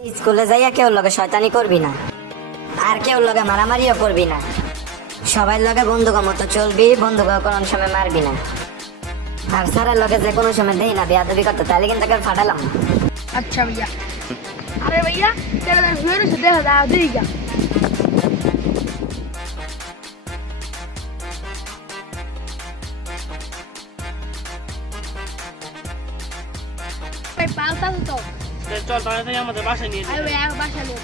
স্কুলে যাইয়া কেউ লগে শয়তানি করবি না, আর কেউ লগে মারামারিও করবি না। সবাই লগে বন্ধুকের মতো চলবি, বন্ধুকে কোনো সময় মারবি না। আর স্যারের লগে যে কোনো সময় দেই না বেয়াদবি করতে, তাহলে কিন্তু তাকে ফাটালাম। अच्छा भैया। अरे भैया तेरे फिर से देखा था देगा। भाई पालता तो চল তাহলে তুই আমাদের বাসায় নিয়ে अरे भैया बाशा ले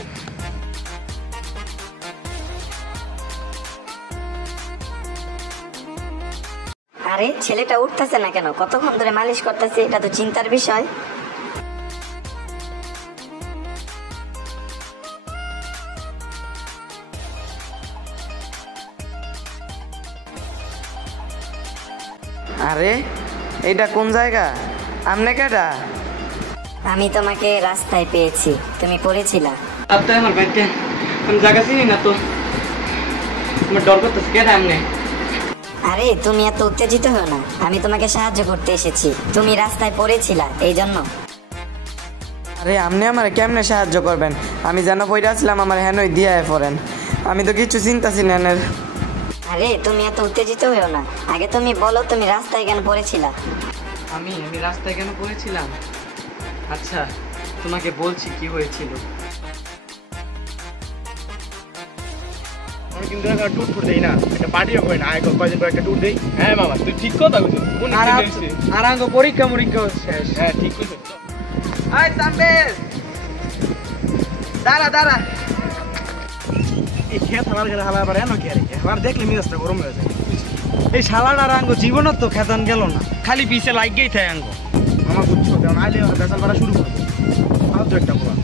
আরে ছেলেটা উঠতেছে না কেন? কতক্ষণ ধরে মালিশ করতেছে, এটা তো চিন্তার বিষয়। আরে এইটা কোন জায়গা? আমনে কেডা? আমি তোমাকে রাস্তায় পেয়েছি, তুমি পড়েছিলা। আপনি আমার বাইতে আমি জায়গা চিনি না তো, আমার ডর করতেছে। কেডা আমনে? আরে তুমি এত উত্তেজিত হও না, আমি তোমাকে সাহায্য করতে এসেছি। তুমি রাস্তায় পড়েছিলা এই জন্য। আরে আপনি আমার কেমনে সাহায্য করবেন? আমি যেন পড়ে আসলাম, আমার হেনই দিয়ে পড়েন। আমি তো কিছু চিন্তাছি না। আরে তুমি এত উত্তেজিত হও না, আগে তুমি বলো তুমি রাস্তায় কেন পড়েছিলা? আমি রাস্তায় কেন পড়েছিলাম? আচ্ছা তোমাকে বলছি কি হয়েছিল। আমি কিন্তু একটা ট্যুর ট্যুর দেই না, একটা পার্টিও করি না, আগে কয়দিন পর একটা ট্যুর দেই। হ্যাঁ বাবা তুই ঠিক কথা কইছিস। কোন আর আঙ্গ পরীক্ষা শেষ। হ্যাঁ ঠিক কইছিস। আয় সামবেশ, দাঁড়া। এই খেত হালার গেলে হালা আবার এনো কে রে? আবার দেখলে মিজাজটা গরম হয়ে যায়। এই শালার আঙ্গ জীবনত তো খেতান গেল না, খালি পিছে লাগেই থাকে আঙ্গ। আমার বুঝছো কারণ আইলে বেচাল করা শুরু করবো। ফালতু একটা বলা।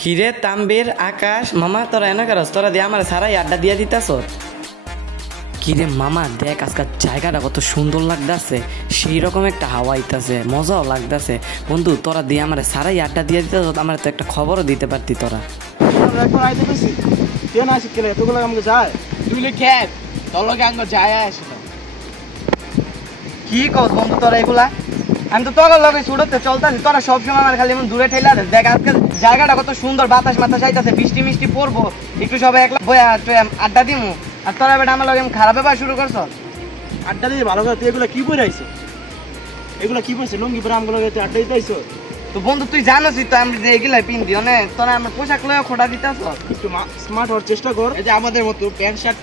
কিরে তাম্বের, আকাশ, মামা তোরা এনে কারস? তোরা দিয়ে আমার সারাই আড্ডা দিয়ে দিতাস। কিরে মামা দেখ আজকাল জায়গাটা কত সুন্দর লাগতেছে, সেই রকম একটা হাওয়া আইতাছে, মজাও লাগতেছে। বন্ধু তোরা দিয়ে আমার সারাই আড্ডা দিয়ে দিতাস, আমার তো একটা খবরও দিতে পারতি তোরা। এখন আইতে পেছি কে না আসি কেলে এতগুলো আমাকে যায় তুই লে খেত তোর লগে আঙ্গ যায় আসিল। কি কস বন্ধু তোরা এগুলা? আমি তো তোর লগে ছুটতে চলতাছি, তোরা সবসময় আমার খালি এমন দূরে ঠেলা দে। দেখ আজকাল জায়গাটা কত সুন্দর, বাতাস মাতাস আইতাছে, বৃষ্টি মিষ্টি পড়বো, একটু সবাই একলা বয়া আড্ডা দিমু। আর তোরা বেটা আমার লগে খারাপ ব্যাপার শুরু করছ। আড্ডা দিয়ে ভালো কথা। তুই এগুলো কি পরে আইছো? এগুলো কি পড়ছে? লুঙ্গি পরে আমগুলো আড্ডা দিতে আইছো? তো বন্ধু তুই জানোসই তো আমি যে এগুলাই পিন্দি অনেক, তোরা আমার পোশাক লয়ে খোটা দিতাস। একটু স্মার্ট হওয়ার চেষ্টা কর। এই যে আমাদের মতো প্যান্ট শার্ট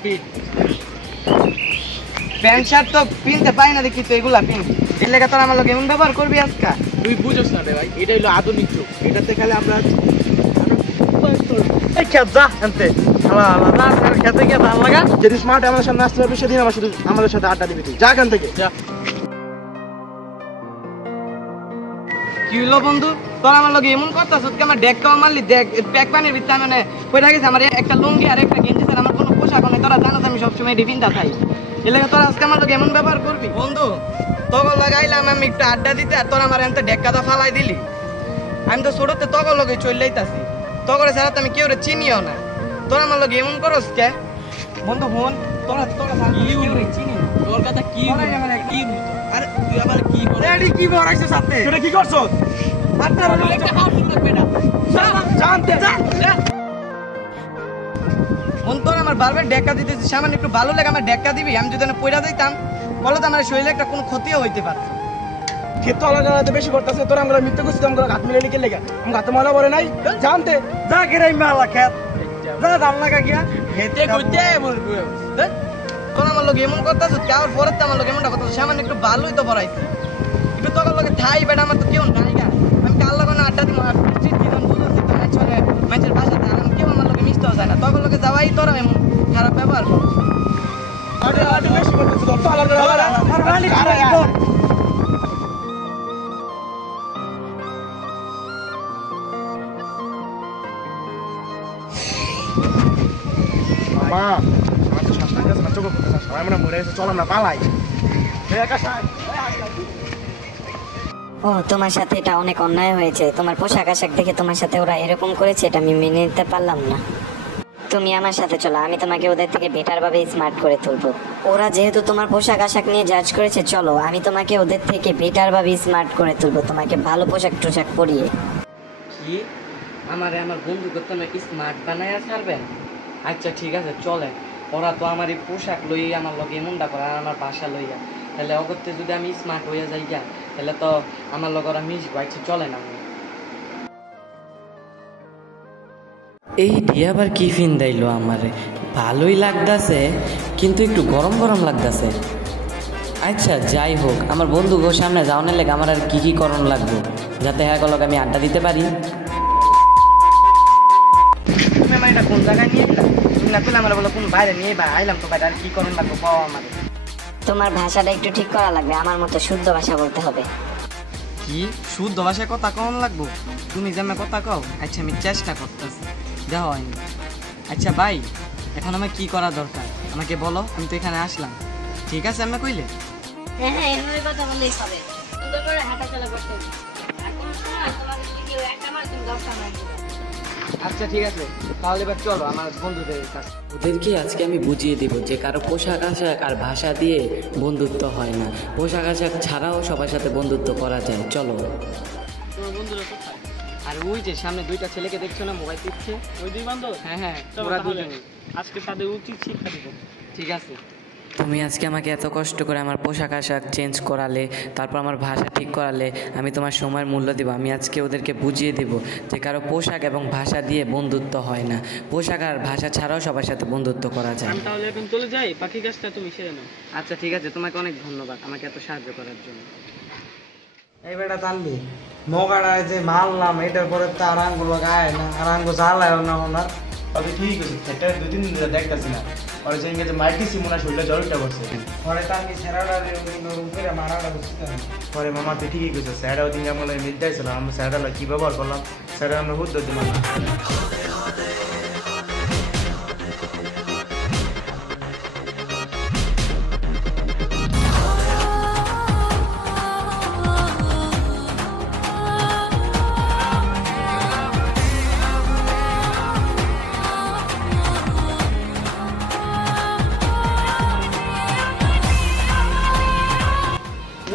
প্যান্ট শার্ট তো পিনতে পাই না দেখি, তো এগুলা পিন্দি এর লেগে তোরা আমার লগে এমন ব্যবহার করবি আজকা? তুই বুঝোস না রে ভাই, এটা হলো আধুনিক যুগ। এটাতে খালি আমরা এই খেত যা আনতে খেতে গিয়ে ভালো লাগা। যদি স্মার্ট আমাদের সামনে আসতে পারবি সেদিন আমার শুধু আমাদের সাথে আড্ডা দিবি। তুই যা এখান থেকে যা। কি হলো বন্ধু তোরা আমার লগে এমন করতাস? আমার ডেক খাওয়া মারলি, দেখ প্যাক পানির ভিতরে মানে পড়ে গেছে আমার একটা লুঙ্গি আর একটা গেঞ্জি, স্যার আমার কোনো পোশাক নেই। তোরা জানোস আমি সবসময় ডিফিনটা খাই, এ লেগে তোরা আজকে আমার লগে এমন ব্যবহার করবি? বন্ধু তখন লাগাইলাম আমি একটু আড্ডা দিতে, আর তোরা আমার এনতে ডেক্কাটা ফালাই দিলি। আমি তো ছোটতে তখন লগে চলে যাইতাছি, তখন ছাড়া তো আমি কেউ চিনিও না। তোরা আমার লগে এমন করস কে? বন্ধু ফোন তোরা চিনি তোর কথা কি কি আরে তুই আবার কি রেডি কি বড়াইছিস সাথে? তুই কি করছস? আপনার একটা হাত লাগবে না জানতে যা। মন তোর আমার বারবার ডেক্কা দিতেছিস, সামান্য একটু ভালো লাগে আমার ডেক্কা দিবি? আমি যদি না পয়রা যাইতাম বলো তো আমার শরীরে একটা কোনো ক্ষতিও হইতে পারত। ক্ষেত আলাদা বেশি করতেছে। তোরা আমরা মিথ্যে করছিস, আমরা হাত মিলে লিখে লেগে আমি হাতে মালা পরে নাই জানতে যা কেরাই মালা খেত যা দাম লাগা গিয়া খেতে কইতে বলবো। তোর আমার লোক এমন করতেছ, কেমন পরে তো আমার লোক এমনটা করতেছ, সামান্য একটু ভালোই তো পড়াইছি। একটু তোর লোকে থাই বেটা, আমার তো কেউ নাই গা। আমি কার লোক আড্ডা দিব জীবন বুঝেছি তো ম্যাচের বাসাতে, আর আমি কেউ আমার লোকে মিশতেও যায় না। তখন লোকে যাওয়াই তোরা এমন খারাপ ব্যবহার করো। বেশি করতেছিস তো আলাদা মা আমার তো শ্বাস লাগে না, চোখ করতেছে সবাই আমরা মরে গেছে। চলো না পালাই। ও তোমার সাথে এটা অনেক অন্যায় হয়েছে, তোমার পোশাক আশাক দেখে তোমার সাথে ওরা এরকম করেছে, এটা আমি মেনে নিতে পারলাম না। তুমি আমার সাথে চলো, আমি তোমাকে ওদের থেকে বেটার ভাবে স্মার্ট করে তুলবো। ওরা যেহেতু তোমার পোশাক আশাক নিয়ে জাজ করেছে, চলো আমি তোমাকে ওদের থেকে বেটার ভাবে স্মার্ট করে তুলবো, তোমাকে ভালো পোশাক টোশাক পরিয়ে। কি আমার বন্ধুকে তো স্মার্ট বানাইয়া ছাড়বেন। আচ্ছা ঠিক আছে চলেন, ওরা তো আমার এই পোশাক লইয়া আমার লগে এমনটা করে আর আমার বাসা লইয়া, তাহলে অগত্যে যদি আমি স্মার্ট হইয়া যাই গা তাহলে তো আমার লগে ওরা মিশবো। আচ্ছা চলেন। আমি এই দিয়ে আবার কি ফিন দিলো আমারে, ভালোই লাগতাছে কিন্তু একটু গরম গরম লাগতাছে। আচ্ছা যাই হোক, আমার বন্ধুকে সামনে যাওয়ানোর লেগে আমার আর কি করণ লাগবে যাতে হ্যাঁ গলক আমি আড্ডা দিতে পারি। তুমি আমার এটা কোন জায়গায় নিয়ে এলাম? তুমি না করলে আমার বলো কোন বাইরে নিয়ে বা আইলাম তো বাইরে, আর কি করণ লাগবে পাওয়া আমার? তোমার ভাষাটা একটু ঠিক করা লাগবে, আমার মতো শুদ্ধ ভাষা বলতে হবে। কি শুদ্ধ ভাষায় কথা কম লাগবো? তুমি যেমন কথা কও। আচ্ছা আমি চেষ্টা করতেছি, যা হয়নি। আচ্ছা ভাই, এখন আমার কি করা দরকার আমাকে বলো, আমি তো এখানে আসলাম। ঠিক আছে আমরা কইলে হ্যাঁ হ্যাঁ, এভাবে কথা বললেই হবে। সুন্দর করে হাঁটাচলা করতে হবে। আর কোনো সময় তোমাকে যদি কেউ একটা মার, তুমি 10টা মার দিবে। আচ্ছা ঠিক আছে, তাহলে এবার চলো আমার বন্ধুদের কাছে। ওদেরকে আজকে আমি বুঝিয়ে দিব যে কারো পোশাক আশাক আর ভাষা দিয়ে বন্ধুত্ব হয় না, পোশাক আশাক ছাড়াও সবার সাথে বন্ধুত্ব করা যায়। চলো। তোমার বন্ধুরা কোথায়? আর ওই যে সামনে দুইটা ছেলেকে দেখছো না, মোবাইল টিপছে? ওই দুই বান্ধব? হ্যাঁ হ্যাঁ, চলো ওরা তাহলে দুজনে। আজকে তাদের উচিত শিক্ষা দিব। ঠিক আছে। তুমি আজকে আমাকে এত কষ্ট করে আমার পোশাক আশাক চেঞ্জ করালে, তারপর আমার ভাষা ঠিক করালে, আমি তোমার সময়ের মূল্য দেবো। আমি আজকে ওদেরকে বুঝিয়ে দেব যে কারো পোশাক এবং ভাষা দিয়ে বন্ধুত্ব হয় না, পোশাক আর ভাষা ছাড়াও সবার সাথে বন্ধুত্ব করা যায়। আমি তাহলে এখন চলে যাই, বাকি কাজটা তুমি সেরে নাও। আচ্ছা ঠিক আছে, তোমাকে অনেক ধন্যবাদ আমাকে এত সাহায্য করার জন্য। এই বেটা তানবি নগাড়ায় যে মারলাম, এটার পরে তো আর আঙ্গুলো গায়ে না, আর আঙ্গু জ্বালায় না ওনার। তবে ঠিক আছে, সেটা 2-3 দিন ধরে দেখতেছি না। আর যে ইংরেজি মাইটিসি মনে শরীরে জ্বরটা করছে। পরে তানবি ছেড়াটা রুম করে মারাটা বুঝতে না। পরে মামা তুই ঠিকই কইছো, স্যারটা ওদিন আমরা মিলতেছিল, আমরা স্যারটা কি ব্যবহার করলাম, স্যারটা আমরা হুদ্দ দিলাম না।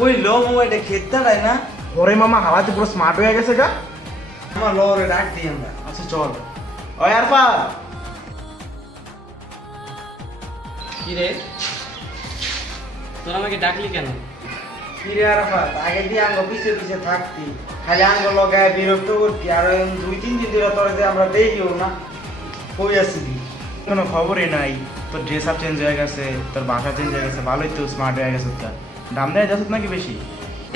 ওই লো মামা, এটা খেতে দেয় না? ওরে মামা হাওয়াতে পুরো স্মার্ট হয়ে গেছে গা। আমার লোরে ডাক দিই আমরা। আচ্ছা চল। ওই আরফা, কি রে, তোরা আমাকে ডাকলি কেন? কিরে আরাফাত, আগে দিয়ে আঙ্গ পিছে পিছে থাকতি, খালি আঙ্গ লগায় বিরক্ত করতি, আর 2-3 দিন ধরে তোরে যে আমরা দেখিও না। কই আসিলি? কোনো খবরই নাই। তোর ড্রেস আপ চেঞ্জ হয়ে গেছে, তোর বাসা চেঞ্জ হয়ে গেছে, ভালোই তো স্মার্ট হয়ে গেছে। তোর দাম দেয় যাচ্ছে নাকি বেশি?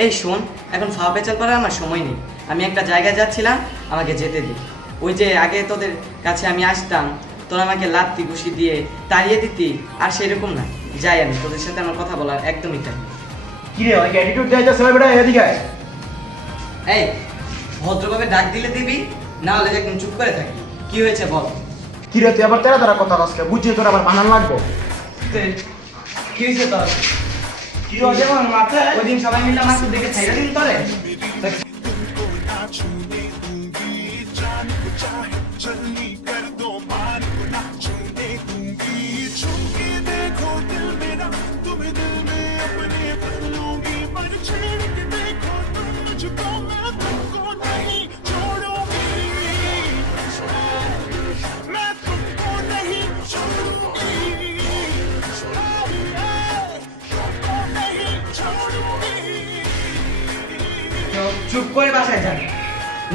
এই শোন, এখন ফাওয়া পেঁচাল করার আমার সময় নেই। আমি একটা জায়গায় যাচ্ছিলাম, আমাকে যেতে দিই। ওই যে আগে তোদের কাছে আমি আসতাম, তোরা আমাকে লাত্তি ঘুষি দিয়ে তাড়িয়ে দিতি, আর সেরকম না। যাই, আমি তোদের সাথে আমার কথা বলার একদমই টাইম। কিরে ওই অ্যাটিটিউড দেয় যাচ্ছে বেটা, এদিকে আয়। এই ভদ্রভাবে ডাক দিলে দিবি, না হলে যে একদম চুপ করে থাকি। কি হয়েছে বল? কিরে তুই আবার তেরা তেরা কথা আজকে বুঝিয়ে তোর আবার বানান লাগবো। কি হয়েছে তোর? কি হয়েছে আমার মাথায়? ওই দিন সবাই মিলে মাছ দেখে ছাইরা দিন তোরে। চুপ করে বাসায় যান,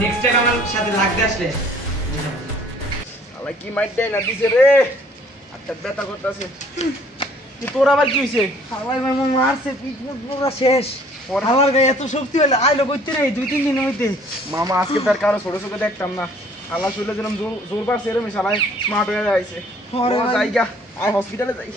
নেক্সট টাইম আমার সাথে লাগতে আসলে। আলা কি মাইট দেয় না দিছে রে, আচ্ছা ব্যথা করতেছে। কি তোর আবার কি হয়েছে? হালাই মামা মারছে, পিঠ পুরো শেষ। আমার গায়ে এত শক্তি হলে আইলো করতে রে 2-3 দিন হইতে। মামা আজকে তার কারো ছোট চোখে দেখতাম না, আল্লাহ শুনলে যেরকম জোর পারছে এরকম শালায় স্মার্ট হয়ে যাইছে। ওরে ভাই। জায়গা আয় হসপিটালে যাই।